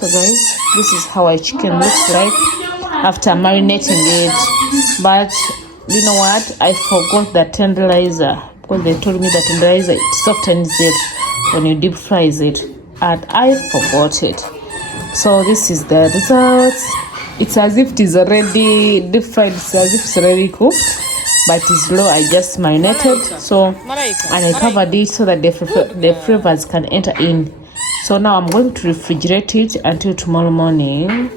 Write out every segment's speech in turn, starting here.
So guys, this is how our chicken looks like after marinating it. But you know what? I forgot the tenderizer because they told me that tenderizer it softens it when you deep fries it, and I forgot it. So this is the results. It's as if it is already deep fried. It's as if it's already cooked, but it's low. I just marinated and I covered it so that the flavors can enter in. So now I'm going to refrigerate it until tomorrow morning.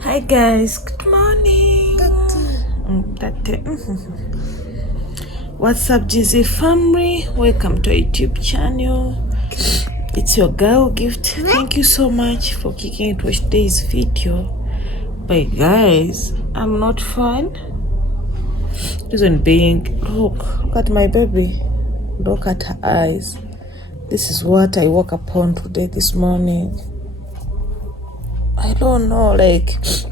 Hi guys, good morning. What's up, GZ family? Welcome to our YouTube channel. It's your girl Gift. Thank you so much for kicking it with today's video. But guys, I'm not fine. Reason being, look at my baby. Look at her eyes. This is what I woke upon today, this morning. I don't know, like, it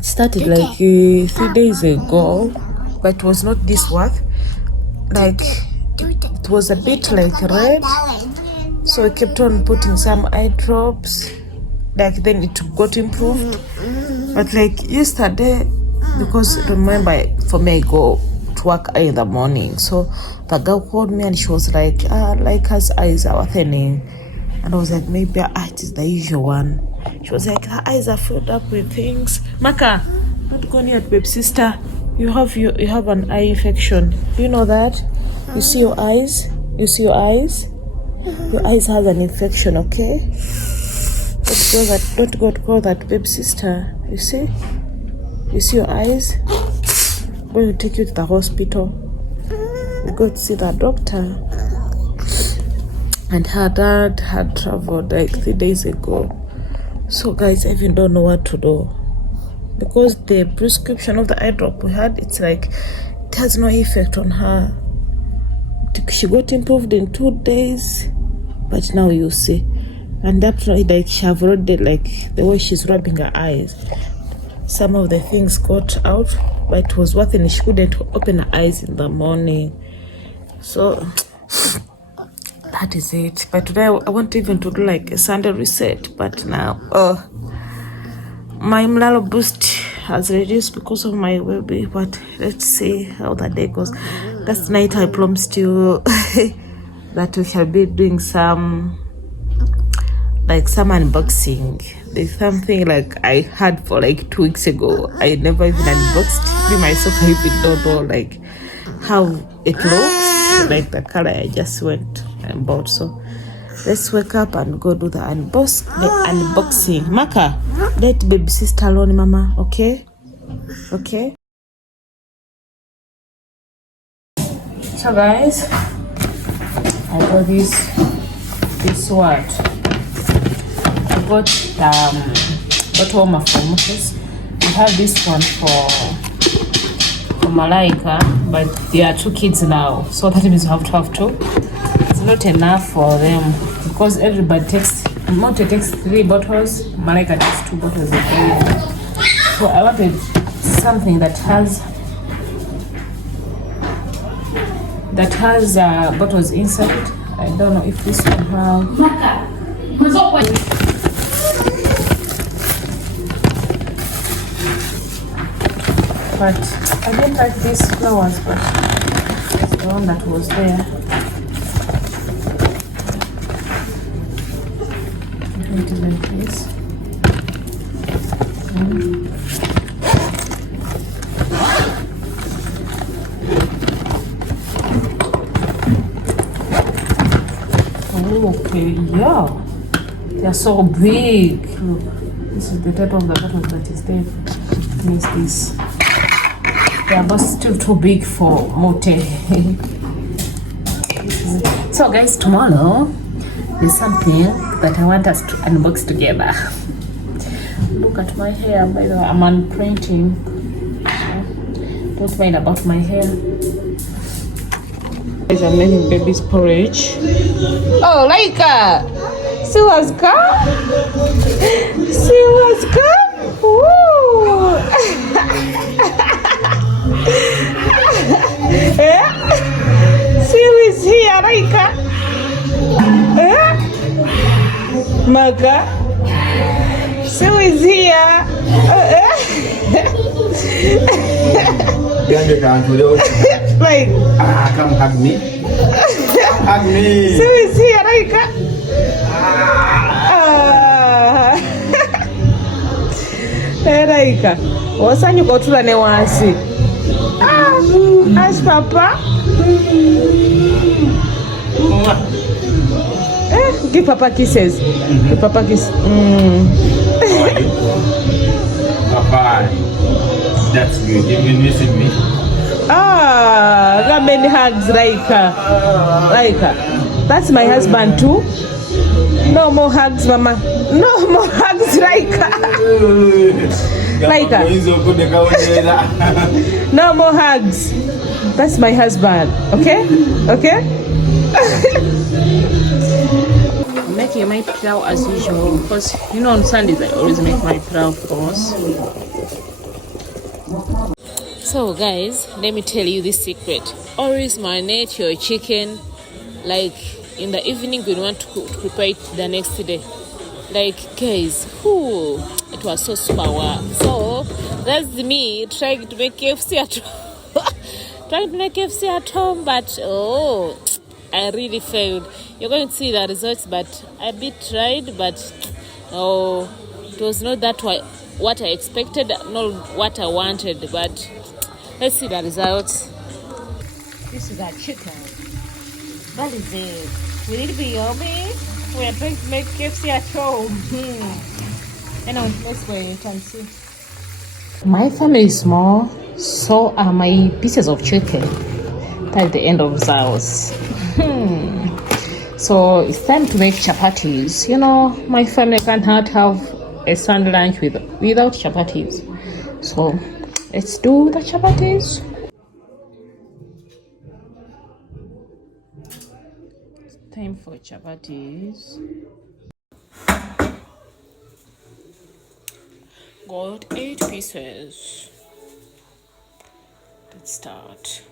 started like 3 days ago, but it was not this worth. Like, it was a bit like red, so I kept on putting some eye drops. Like, then it got improved. But like yesterday, because remember, for me, I go to work in the morning, so the girl called me and she was like, Laika's eyes are thinning. And I was like, maybe it is the usual one. She was like, her eyes are filled up with things. Maka, not go near babe sister. You have an eye infection. Do you know that? You see your eyes? You see your eyes? Your eyes has an infection, okay? Don't go to call that babe sister. You see? You see your eyes? I'm going to take you to the hospital. We go to see the doctor. And her dad had traveled like 3 days ago. So guys, I even don't know what to do. Because the prescription of the eye drop we had, it's like, it has no effect on her. She got improved in 2 days. But now you see. And up to like she have already, like the way she's rubbing her eyes, some of the things got out, but it was worth it. She couldn't open her eyes in the morning. So that is it. But today I want even to do like a Sunday reset. But now my mlalo boost has reduced because of my baby. But let's see how the day goes. Last night I promised you that we shall be doing some unboxing. There's something like I had for like 2 weeks ago. I never even unboxed. Me myself, I even don't know like how it looks, like the color I just went and bought. So let's wake up and go do the unboxing. Maka, let baby sister alone, mama. Okay? Okay? So guys, I got this what? I got warmer for Moses. I have this one for Laika, but there are 2 kids now, so that means you have to have 2. It's not enough for them because everybody takes, Monte takes 3 bottles, Laika takes 2 bottles a day. So I wanted something that has bottles inside. I don't know if this one have. But I didn't like these flowers, but it's the one that was there. It is like this. Okay, yeah. They are so big. Look, this is the type of the bottle that is there. Means this. They are both still too big for Mote. So guys, tomorrow there's something that I want us to unbox together. Look at my hair, by the way. I'm unprinting. Don't mind about my hair. Guys, I'm making baby's porridge. Oh, Laika! See what's come? See what's come? Woo! See who is here, Laika? Maga? Sue is here. Like, come hug me. Hug me. Sue is here, Laika. Laika, wasanyuka otula ne wansi. Ask Papa. Give Papa kisses. Give Papa kiss. Papa, that's good. You've been missing me. Got many hugs, Laika. Laika, that's my husband too. No more hugs, Mama. No more hugs, Laika. Laika. No more hugs. That's my husband. Okay? Okay? I'm making my pilau as usual because you know on Sundays I always make my pilau, of course. So guys, let me tell you this secret. Always marinate your chicken like in the evening when you want to prepare it the next day. Like guys, it was so super wow. So that's me trying to make KFC at home. But I really failed. You're going to see the results, but I tried, but it was not that what I expected, not what I wanted, but let's see the results. This is our chicken. That is it. Will it be yummy? We are trying to make KFC at home. Anyway, let's go and see. My family is small, so are my pieces of chicken. That's the end of Zaos. So it's time to make chapatis. You know, my family cannot have a Sunday lunch without chapatis. So let's do the chapatis. Time for chapatis. Got 8 pieces. Let's start.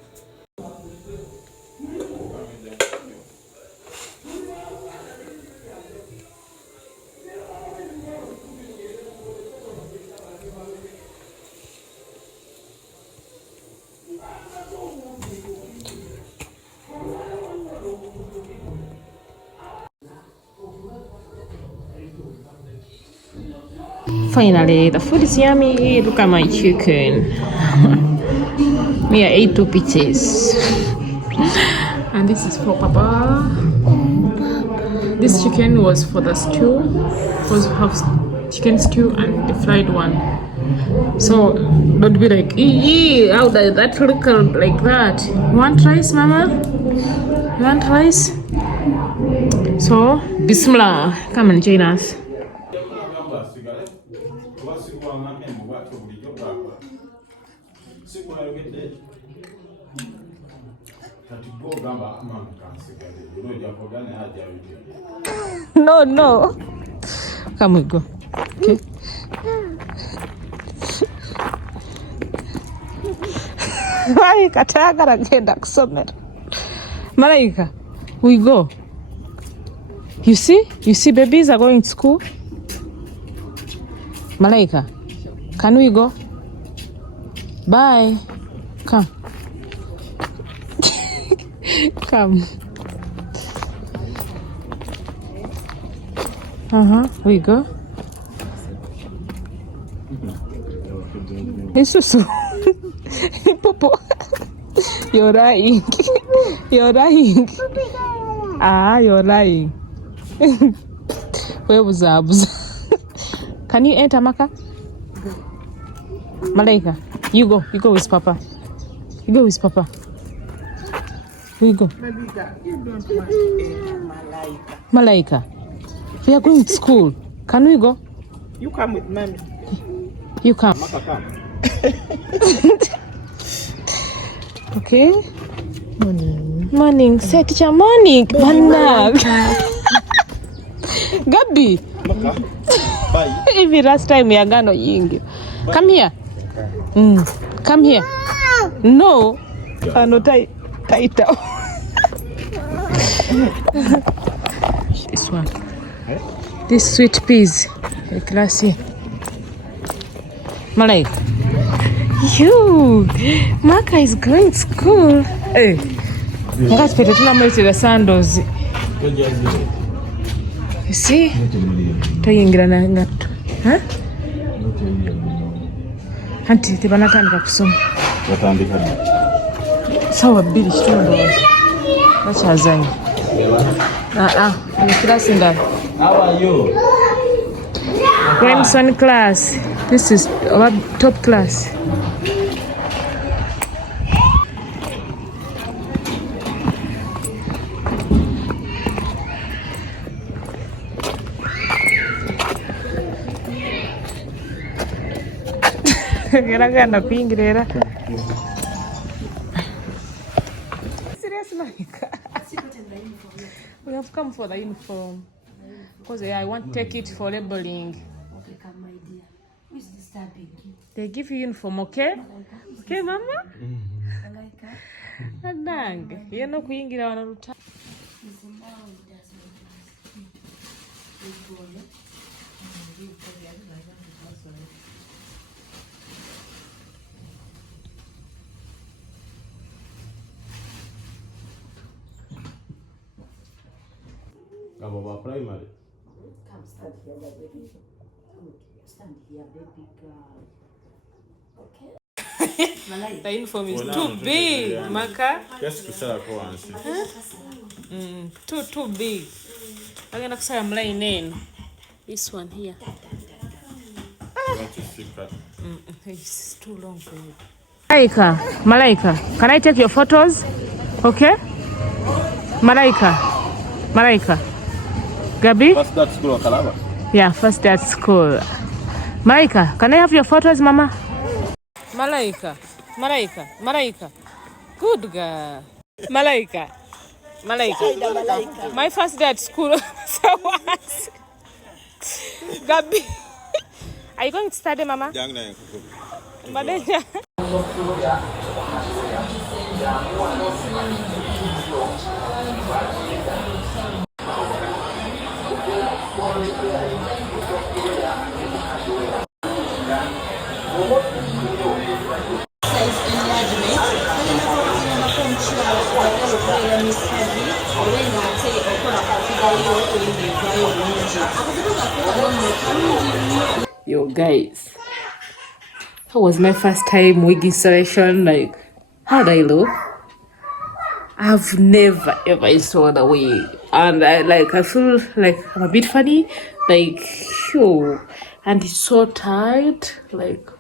Finally, the food is yummy. Look at my chicken. We are 8 pieces. And this is for Papa. This chicken was for the stew. It was half chicken stew and the fried one. So don't be like, how does that look like that? You want rice, Mama? You want rice? So, Bismillah. Come and join us. No. Come we go. Okay. Why kataga ragenda kusomera. Malaika, we go. You see babies are going to school. Malaika, can we go? Bye. Come. Come. We go. It's so Popo. You're lying. You're lying. You're lying. Where was Abs? Can you enter, Maka? Malaika, you go with Papa. You go with Papa. We go. You don't want to enter Malaika. We are going to school. Can we go? You come with Mommy. You come. Maka, come. Okay. Morning. Say teacher, morning. Gabi. Maka. Bye. Even last time we are gonna ying. Come here. Come here. No. No tighter. This one. This sweet peas. Classy. Malaika. You. Maka is going to school. Hey. Nga sipete tunamletera sandals. You see? Toyingira na ngatto. Huh? Anti tebanatandika kusoma. Batandika. Sawa 2 kitundu. Bakyazanya. In class in that. How are you? Crimson class. This is our top class. Geragana kuingirira. Serious Laika. We have come for the uniform. Because I want to take it for labeling. Okay, come, my dear. Who is disturbing you? They give you uniform, okay? Okay, mama? Laika? Adang. You know kuingira wanaruta. Is now it does About primary. Come stand here, my baby. Good. Stand here, baby girl. Okay? Malaika. The uniform is too big, Maka. Just to sell for once. Too big. I'm gonna say I'm lying in. This one here. What is secret? It's too long for you. Malaika, can I take your photos? Okay? Malaika. Gabi? First that school of Kalaba. Yeah, first day at school. Malaika, can I have your photos, Mama? Malaika. Good girl. Malaika. My first day at school. So what? Gabi. Are you going to study, Mama? Madenya. Yo guys, that was my first time wig installation. Like, how do I look? I've never ever installed a wig, and I feel like I'm a bit funny. Like, yo, and it's so tight. Like,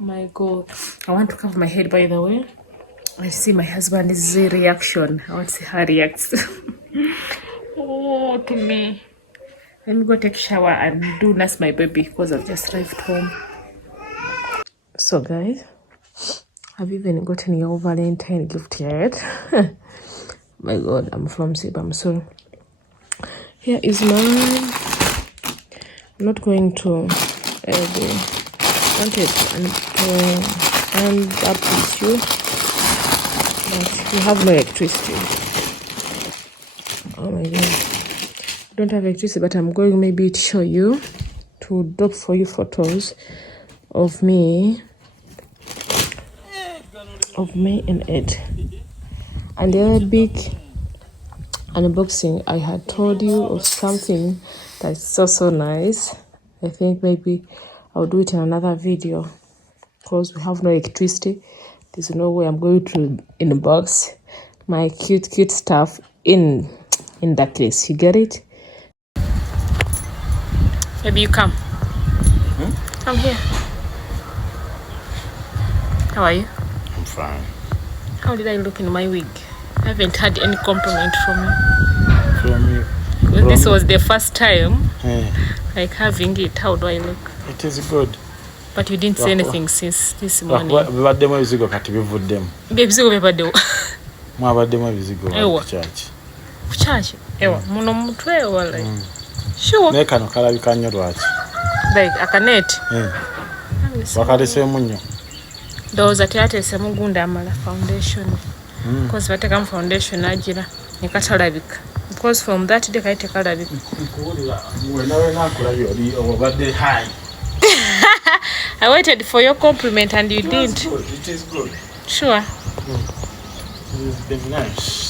my God, I want to cover my head. By the way, I see my husband's reaction. I want to see how he reacts. Oh, to me. Let me go take a shower and do nurse my baby because I've just left home. So guys, I've even gotten your Valentine gift yet. My God, I'm from Sibam. So here is mine. I'm not going to wanted and up with you, but you have no electricity. Oh my God. Don't have electricity, but I'm going maybe to show you, to drop for you photos of me and Ed. And the other big unboxing, I had told you of something that's so nice. I think maybe I'll do it in another video because we have no electricity. There's no way I'm going to inbox my cute stuff in that place. You get it? Maybe you come. Come here. How are you? I'm fine. How did I look in my wig? I haven't had any compliment from you. From you? This was the first time like having it. How do I look? It is good. But you didn't say anything since this morning. Baddemu ebizigo kati bivuddemu. Ebizigo bibaddewo. Mwabaddemu ebizigo mu church. Ku church? Ewa, muno mutwe wala. Sure. Ne kano kalabika nnyo lwaki? Like akanet. Wakaleseemu nnyo. Ndowooza teyateesemu gunda amala foundation. Because batekamu foundation agira ne katalabika. Because from that day kaite kalabika. I waited for your compliment and you didn't. It is good. Sure. It has been nice.